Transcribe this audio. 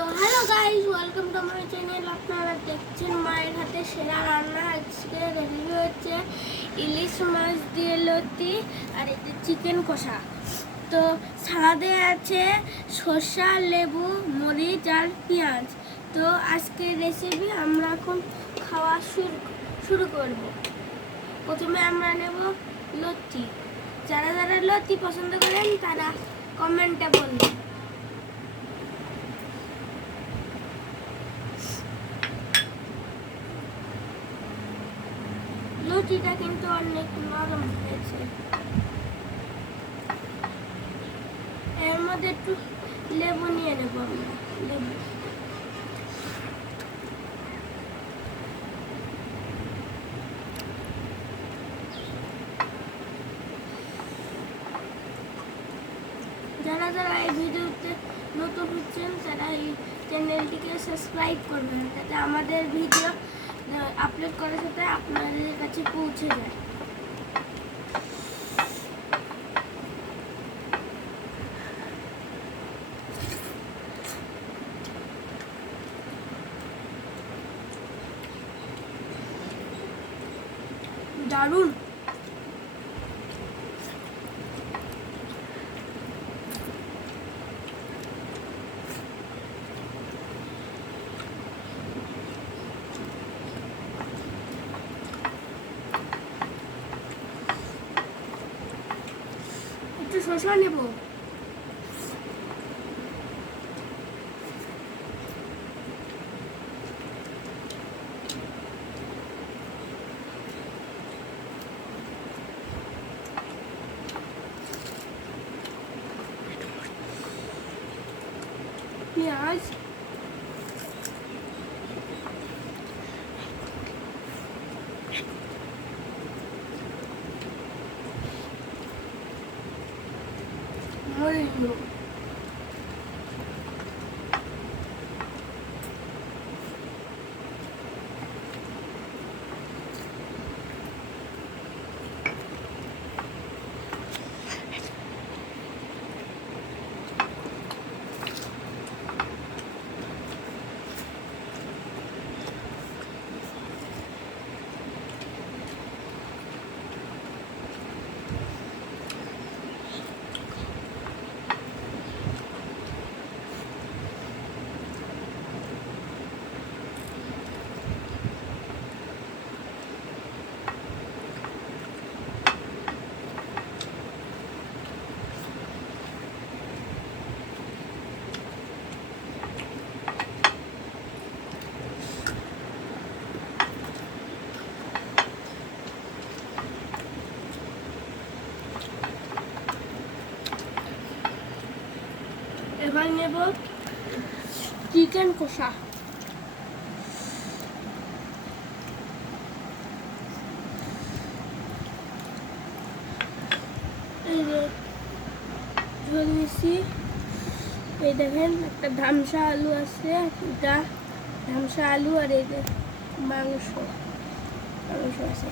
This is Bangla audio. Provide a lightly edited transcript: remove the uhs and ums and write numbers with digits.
তো hello guys, welcome to my channel. আপনারা দেখছেন মায়ের হাতে সেরা রান্না। আজকে রেসিপি হচ্ছে ইলিশ মাছ দিয়ে লতি আর এই যে চিকেন কষা। তো সালাদে আছে শসা, লেবু, মরিচ আর পেঁয়াজ। তো আজকে রেসিপি আমরা এখন খাওয়া শুরু করব। প্রথমে আমরা নেব লতি। যারা যারা লতি পছন্দ করেন তারা কমেন্টে বলবেন। লতিটা কিন্তু অনেক নরম হয়েছে। এর মধ্যে একটু লেবু নিয়ে নেব আমরা। লেবু যারা যারা এই ভিডিওতে নতুন হচ্ছেন তারা এই চ্যানেলটিকে সাবস্ক্রাইব করবেন, যাতে আমাদের ভিডিও আপলোড করার সাথে আপনাদের কাছে পৌঁছে যায়। দারুণ। একটু শসা নেব। পেঁয়াজ, মরিচ, এবার নেব চিকেন কষা। এই যে ঝোল নিচ্ছি। এই দেখেন একটা ধামসা আলু আছে, এটা ধামসা আলু, আর এই যে মাংস আছে।